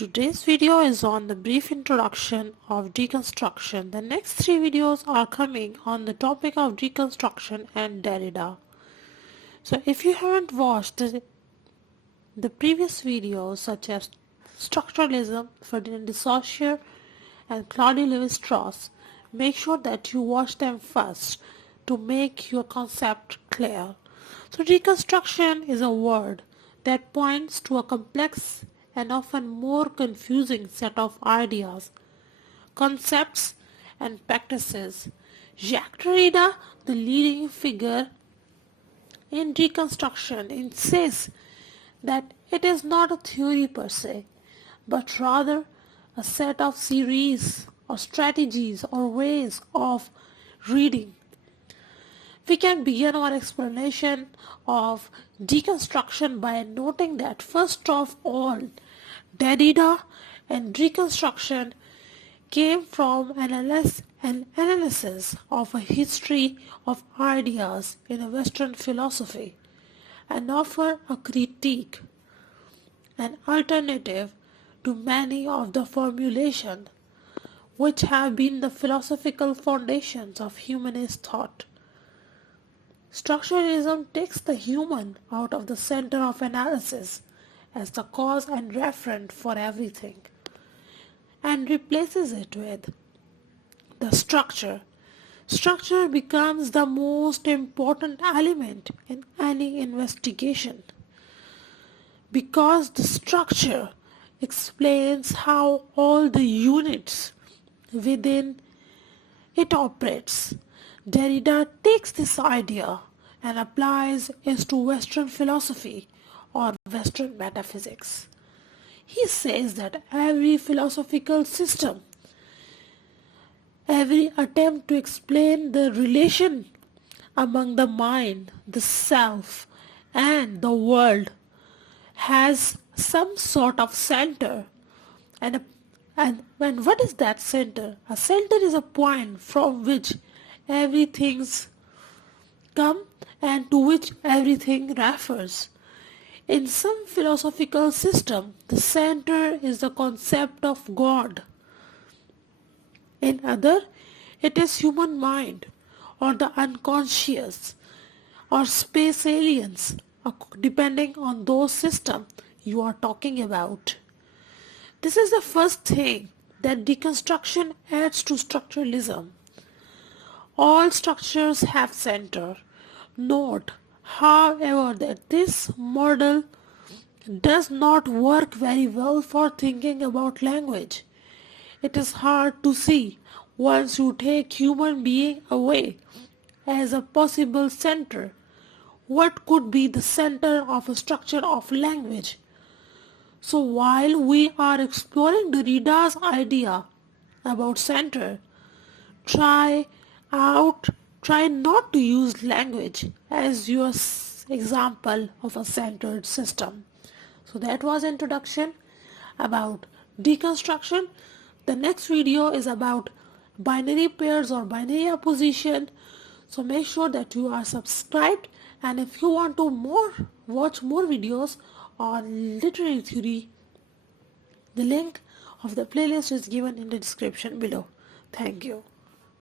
Today's video is on the brief introduction of deconstruction. The next three videos are coming on the topic of deconstruction and Derrida. So if you haven't watched the previous videos such as Structuralism, Ferdinand de Saussure and Claude Lévi-Strauss, make sure that you watch them first to make your concept clear. So deconstruction is a word that points to a complex and often more confusing set of ideas, concepts and practices. Jacques Derrida, the leading figure in deconstruction, insists that it is not a theory per se, but rather a set of series or strategies or ways of reading. We can begin our explanation of deconstruction by noting that first of all, Derrida and deconstruction came from an analysis of a history of ideas in a Western philosophy and offer a critique, an alternative to many of the formulations which have been the philosophical foundations of humanist thought. Structuralism takes the human out of the center of analysis as the cause and referent for everything and replaces it with the structure. Structure becomes the most important element in any investigation because the structure explains how all the units within it operates. Derrida takes this idea and applies it to Western philosophy or Western metaphysics. He says that every philosophical system, every attempt to explain the relation among the mind, the self, and the world has some sort of center. And what is that center? A center is a point from which everything's come and to which everything refers. In some philosophical system, the center is the concept of God. In other, it is human mind or the unconscious or space aliens, depending on those systems you are talking about. This is the first thing that deconstruction adds to structuralism. All structures have center. Note, however, that this model does not work very well for thinking about language. It is hard to see once you take human being away as a possible center. What could be the center of a structure of language? So while we are exploring Derrida's idea about center, try not to use language as your example of a centered system. So that was introduction about deconstruction. The next video is about binary pairs or binary opposition. So make sure that you are subscribed, and if you want to watch more videos on literary theory, the link of the playlist is given in the description below. Thank you.